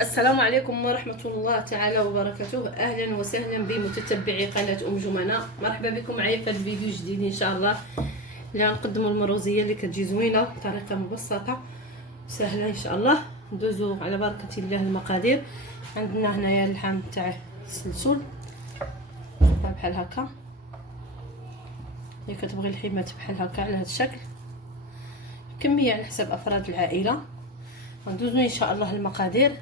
السلام عليكم ورحمة الله تعالى وبركاته. أهلا وسهلا بمتتبعي قناة أم جمانة. مرحبا بكم معايا في هذا الفيديو جديد إن شاء الله، اللي غنقدموا المروزية اللي كتجي زوينة بطريقة مبسطة سهلة إن شاء الله. ندوزو على بركة الله المقادير. عندنا هنايا اللحم تاع السلسول بحال هكا، اللي كتبغي الحمات بحال هكا على هذا الشكل، كمية على حسب أفراد العائلة. غندوزو إن شاء الله المقادير.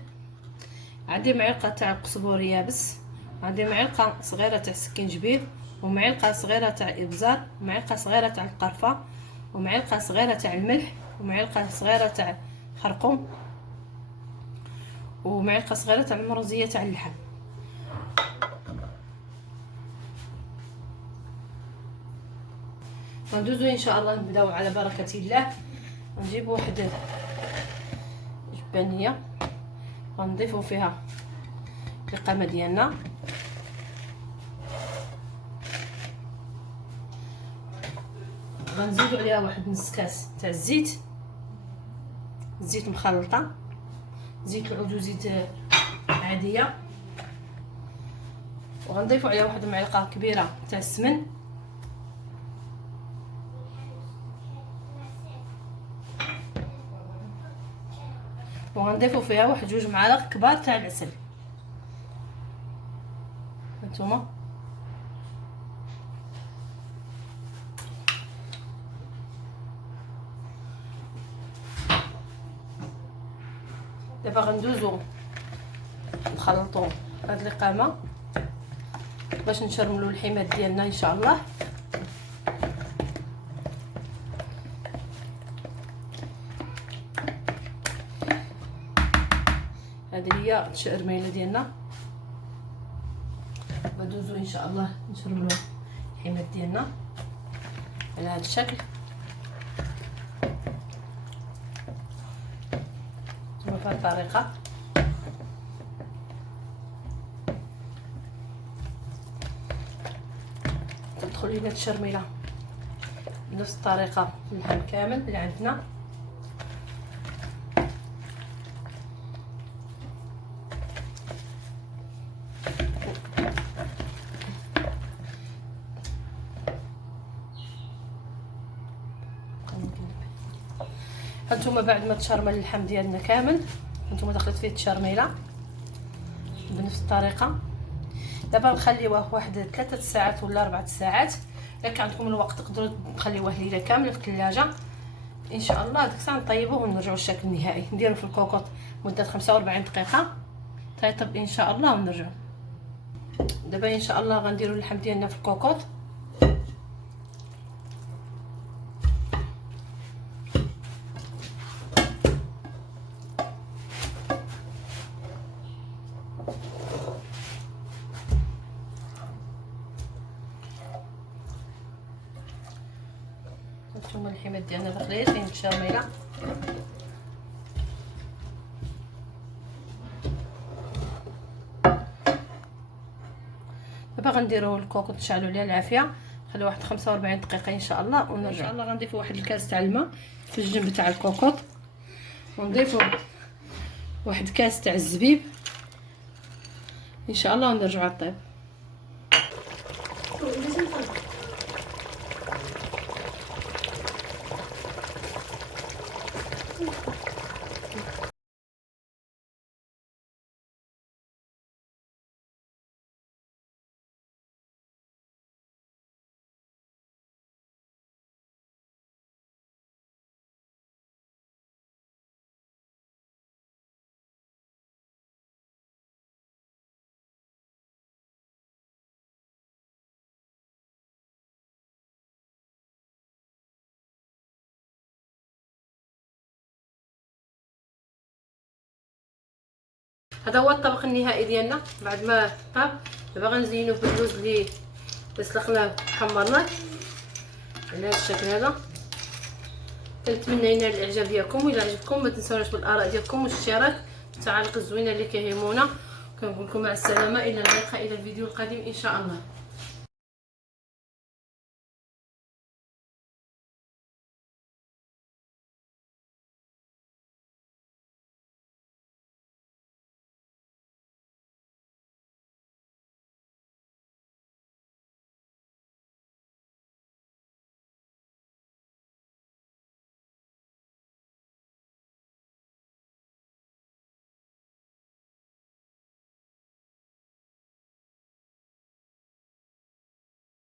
عندي معلقه تاع القزبور يابس، عندي معلقه صغيره تاع السكينجبير، ومعلقه صغيره تاع الابزار، ومعلقه صغيره تاع القرفه، ومعلقه صغيره تاع الملح، ومعلقه صغيره تاع خرقوم، ومعلقه صغيره تاع المروزيه تاع اللحم. غندوزو ان شاء الله نبداو على بركه الله. نجيب واحد جبانيه غنضيفو فيها القامه ديالنا، غنزيدو عليها واحد نص كاس تاع الزيت مخلطه، زيت العود وزيت عاديه، وغنضيفو عليها واحد المعلقه كبيره تاع السمن، وغنضيفو فيها واحد جوج معالق كبار تاع العسل. هانتوما دابا غندوزو نخلطو هاد القامه باش نشرملو الحمات ديالنا ان شاء الله. هذه هي الشرميله ديالنا. غندوزو ان شاء الله نشرملو الحمات ديالنا على هذا الشكل. بهذه الطريقه تدخل لينا الشرميله بنفس الطريقه في اللحم كامل اللي عندنا. هانتوما بعد ما تشرمل اللحم ديالنا كامل، هانتوما دخلت فيه التشرميله بنفس الطريقه. دابا نخليوه واحد 3 ساعات ولا 4 ساعات. الا كان عندكم الوقت تقدروا تخليوه ليله كامله في الثلاجه ان شاء الله. ديك الساعه نطيبوه ونرجعوا الشكل النهائي، نديرو في الكوكوط مده 45 دقيقه طيب ان شاء الله ونرجعوا. دابا ان شاء الله غنديروا اللحم ديالنا في الكوكوط. هانتوما الحمات ديالنا داخلين فين الشرميله. دابا غنديروا الكوكوط نشعلوا عليه العافيه، خليو واحد 45 دقيقه ان شاء الله ونرجع. ان شاء الله غنضيفوا واحد الكاس تاع الماء في الجنب تاع الكوكوط، ونضيفوا واحد كاس تاع الزبيب ان شاء الله ونرجعوا على الطيب. هذا هو الطبق النهائي ديالنا بعد ما طاب. دابا غنزينوه باللوز اللي سلقناه وحمرناه على هذا الشكل هذا. كنتمنى ينال الاعجاب ديالكم، والى عجبكم ما تنساوناش بالاراء ديالكم والاشتراك والتعاليق الزوينه اللي كيهمونا. كنقول لكم مع السلامه، الى اللقاء، الى الفيديو القادم ان شاء الله.